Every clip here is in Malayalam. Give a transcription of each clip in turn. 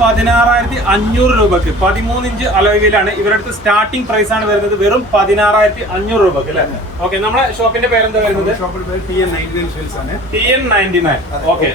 16,500 രൂപക്ക് 13 ഇഞ്ച് അലോയിലാണ് ഇവരുടെ അടുത്ത് സ്റ്റാർട്ടിംഗ് പ്രൈസ് ആണ് വരുന്നത്. വെറും 16,500 രൂപക്ക് അല്ലേ? ഓക്കെ, നമ്മുടെ ഷോപ്പിന്റെ പേരെന്താ വരുന്നത്? TN99. ഓക്കെ,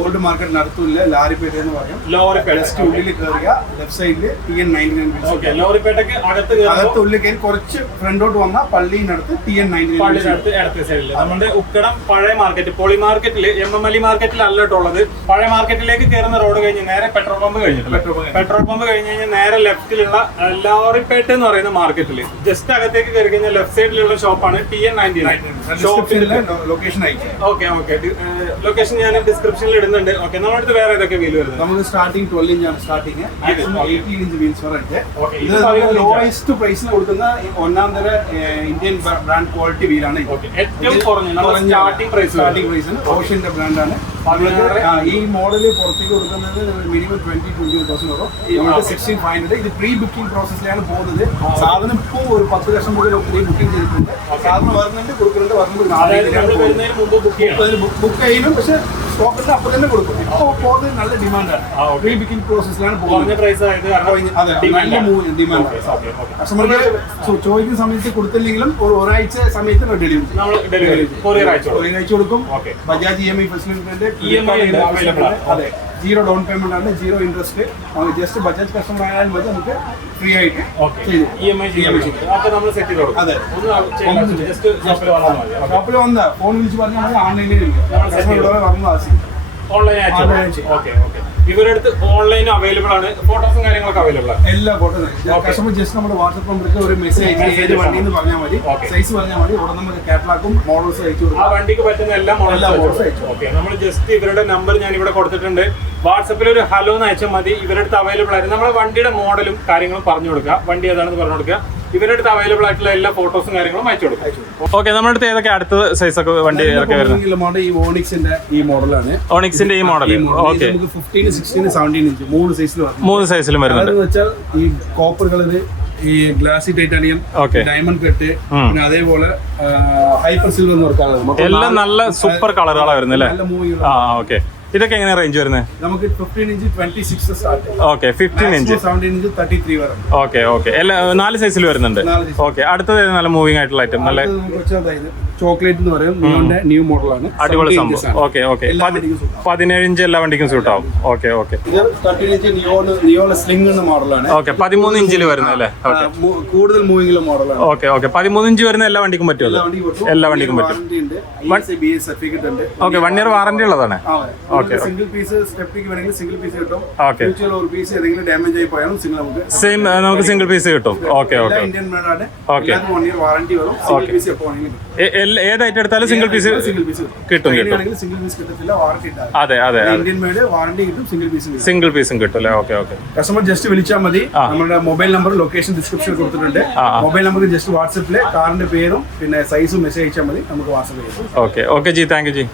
ഓൾഡ് മാർക്കറ്റ് നടത്തൂല്ല, ലാരിപ്പേട്ട എന്ന് പറയും. ലോറിപ്പേട്ട ഉള്ളിൽ കയറിയ ലെഫ്റ്റ് സൈഡിൽ TN99. ഓക്കെ, ലോറിപ്പേട്ടക്ക് അകത്ത് ഉള്ളിൽ കയറി കുറച്ച് ഫ്രണ്ടോട്ട് വന്ന പള്ളിനടുത്ത് TN99. പള്ളിനടുത്ത് ഇടത്തെ സൈഡിൽ നമ്മുടെ ഉക്കടം പഴയ മാർക്കറ്റ്, പോളി മാർക്കറ്റിൽ MMLE മാർക്കറ്റിലല്ല കേട്ടുള്ളത്. പഴയ മാർക്കറ്റിലേക്ക് കയറുന്ന റോഡ് കഴിഞ്ഞ് നേരെ പെട്രോൾ പമ്പ് കഴിഞ്ഞിട്ടില്ല. പെട്രോൾ പമ്പ് കഴിഞ്ഞ് കഴിഞ്ഞാൽ നേരെ ലെഫ്റ്റിലുള്ള ലോറിപ്പേട്ട എന്ന് പറയുന്ന മാർക്കറ്റിൽ ജസ്റ്റ് അകത്തേക്ക് കയറി കഴിഞ്ഞാൽ ലെഫ്റ്റ് സൈഡിലുള്ള ഷോപ്പാണ് TN99. ലൊക്കേഷൻ അയക്കാം. ഓക്കെ ഓക്കെ, ലൊക്കേഷൻ ഞാൻ ഡിസ്ക്രിപ്ഷനിൽ ഇടുന്നുണ്ട്. ഓക്കെ, നമ്മുടെ അടുത്ത് വേറെ ഏതൊക്കെ വീല് വരുന്നത്? നമുക്ക് സ്റ്റാർട്ടിംഗ് 12 ഇഞ്ചാണ് സ്റ്റാർട്ടിങ്. 18 ഇഞ്ച് വീൽസ് വരെ ലോവസ്റ്റ് പ്രൈസിന് കൊടുക്കുന്ന ഒന്നാം തര ഇന്ത്യൻ ബ്രാൻഡ് ക്വാളിറ്റി വീലാണ്. ഏറ്റവും കുറഞ്ഞ സ്റ്റാർട്ടിംഗ് പ്രൈസ് ഓഷ്യന്റെ ബ്രാൻഡാണ്. ഈ മോഡല് പുറത്തേക്ക് കൊടുക്കുന്നത് മിനിമം 20,000 വരും. 16,500. ഇത് പ്രീ ബുക്കിംഗ് പ്രോസസ്സിലാണ് പോകുന്നത്. സാധനം ഇപ്പോൾ ഒരു 10 ലക്ഷം മുതൽ പ്രീ ബുക്കിംഗ് ചെയ്തിട്ടുണ്ട്. സാധനം വരുന്നുണ്ട്, കൊടുക്കുന്നുണ്ട്, ബുക്ക് ചെയ്യണം. പക്ഷെ സ്റ്റോക്കിന്റെ അപ്പം തന്നെ കൊടുക്കും. ഇപ്പോൾ പോകുന്നത് നല്ല ഡിമാൻഡാണ്. പ്രീ ബുക്കിംഗ് പ്രോസസ്സിലാണ് പോകുന്നത്. ഡിമാൻഡ് കസ്റ്റമർക്ക് ചോദിക്കുന്ന സമയത്ത് കൊടുത്തില്ലെങ്കിലും ഒരാഴ്ച സമയത്ത് ഡെലിവറി ഒരാഴ്ച കൊടുക്കും. ബജാജ് EMI ഫെസിലിറ്റി, അതെ, 0 ഡൗൺ പേയ്മെന്റ് ആണ്, 0 ഇൻട്രസ്റ്റ്. ജസ്റ്റ് ബജാജ് കസ്റ്റമർ ആയാലും മതി, നമുക്ക് ഫ്രീ ആയിട്ട് അതെ. ഷോപ്പിൽ വന്ന ഫോൺ വിളിച്ച് പറഞ്ഞാൽ മതി, ഓൺലൈനിൽ ഇവരുടെ അടുത്ത് ഓൺലൈൻ അവൈലബിൾ ആണ്. ഫോട്ടോസും കാര്യങ്ങളൊക്കെ അവൈലബിൾ ആണ്. എല്ലാ ഫോട്ടോസും കസ്റ്റമർ ജസ്റ്റ് നമ്മുടെ വാട്സ്ആപ്പ് നമ്പറിലേക്ക് ഒരു മെസ്സേജ് ഏത് വണ്ടി എന്ന് പറഞ്ഞാൽ മതി, സൈസ് പറഞ്ഞാൽ മതി. ഉടനെ നമുക്ക് കാറ്റലോഗും മോഡൽസ് അയച്ചു കൊടുക്കും. ആ വണ്ടിക്ക് പറ്റുന്ന എല്ലാ മോഡൽസും അയച്ചു. ഓക്കെ, നമ്മൾ ജസ്റ്റ് ഇവരുടെ നമ്പർ ഞാൻ ഇവിടെ കൊടുത്തിട്ടുണ്ട്. വാട്സാപ്പിൽ ഒരു ഹലോ എന്ന് അയച്ചാൽ മതി. ഇവരുടെ അടുത്ത് അവൈലബിൾ ആയിരുന്നു. നമ്മുടെ വണ്ടിയുടെ മോഡലും കാര്യങ്ങളും പറഞ്ഞു കൊടുക്കുക, വണ്ടി ഏതാണെന്ന് പറഞ്ഞു കൊടുക്കുക. ഇവരുടെ അടുത്ത് അവൈലബിൾ ആയിട്ടുള്ള എല്ലാ ഫോട്ടോസും കാര്യങ്ങളും അയച്ചു കൊടുക്കും. ഓക്കെ, നമ്മുടെ അടുത്ത് ഏതൊക്കെ അടുത്ത സൈസ് ഒക്കെ വണ്ടി വരുന്നത്? ഈ ഓണിക്സിന്റെ ഈ മോഡലാണ്. ഓണിക്സിന്റെ ഈ മോഡൽ. ഓക്കെ, 15, 16, 17 ഇഞ്ച് 3 സൈസിലും വരുന്നുണ്ട്. വെച്ചാൽ ഈ കോപ്പർ കളറ്, ഈ ഗ്ലാസി ടൈറ്റാനിയം, ഡയമണ്ട് കട്ട്, പിന്നെ അതേപോലെ ഹൈപ്പർ സിൽവർ എന്ന് പറഞ്ഞാൽ എല്ലാം നല്ല സൂപ്പർ കളറുകളാണ് വരുന്നത് അല്ലേ? ആ, ഓക്കെ. ഇതൊക്കെ എങ്ങനെ റേഞ്ച് വരുന്നത്? നമുക്ക് 15 inch 26 start. Okay, 15 inch 17 inch 33 വരെ. ഓക്കെ ഓക്കെ, എല്ലാ 4 സൈസിൽ വരുന്നുണ്ട്. ഓക്കെ, അടുത്തത് നല്ല മൂവിംഗ് ആയിട്ടുള്ള ഐറ്റം, നല്ല ചോക്ലേറ്റ് എന്ന് പറയും. ന്യൂ മോഡലാണ്, അടിപൊളി സംഭവം. ഓക്കെ ഓക്കെ, 17 ഇഞ്ച് എല്ലാ വണ്ടിക്കും സൂട്ട് ആവും. ഓക്കെ ഓക്കെ, ഇത് 13 ഇഞ്ച് നിയോള സ്ലിംഗ് എന്ന മോഡലാണ്. ഓക്കെ, 13 ഇഞ്ചിൽ വരുന്നത് അല്ലേ? കൂടുതൽ മൂവിംഗ് മോഡലാണ്. ഓക്കെ ഓക്കെ, 13 ഇഞ്ച് വരുന്ന എല്ലാ വണ്ടിക്കും പറ്റുമല്ലോ? എല്ലാ വണ്ടിക്കും പറ്റും. ഓക്കെ, 1 ഇയർ വാറന്റി ഉള്ളതാണ്. സിംഗിൾ പീസ് സ്റ്റെപ്പിക്ക് വേണമെങ്കിൽ സിംഗിൾ പീസ് കിട്ടും. ഫ്യൂച്ചറിൽ ഒരു പീസ് ഏതെങ്കിലും ഡാമേജ് ആയി പോയാലും നമുക്ക് സിംഗിൾ പീസ് കിട്ടും. ഓക്കെ ഓക്കെ, ഇന്ത്യൻ ബ്രാൻഡാണ്. 1 ഇയർ വാറന്റി വരും. സിംഗിൾ പീസ് എപ്പോൾ വേണമെങ്കിലും ഏതായിട്ട് എടുത്താലും സിംഗിൾ പീസ് കിട്ടും. സിംഗിൾ പീസ് കിട്ടത്തില്ല, വാറന്റി ഇല്ല. അതെ അതെ, ഇന്ത്യൻ മെയ്ഡ് വാറന്റി കിട്ടും, സിംഗിൾ പീസും കിട്ടും അല്ലേ? ഓക്കെ ഓക്കെ, കസ്റ്റമർ ജസ്റ്റ് വിളിച്ചാൽ മതി. നമ്മുടെ മൊബൈൽ നമ്പർ ലൊക്കേഷൻ ഡിസ്ക്രിപ്ഷൻ കൊടുത്തിട്ടുണ്ട്. മൊബൈൽ നമ്പർ ജസ്റ്റ് വാട്സാപ്പില് കാറിന്റെ പേരും പിന്നെ സൈസും മെസ്സേജ് അയച്ചാൽ മതി, നമുക്ക് വാട്സാപ്പ് ചെയ്യാം. Okay okay G, thank you G.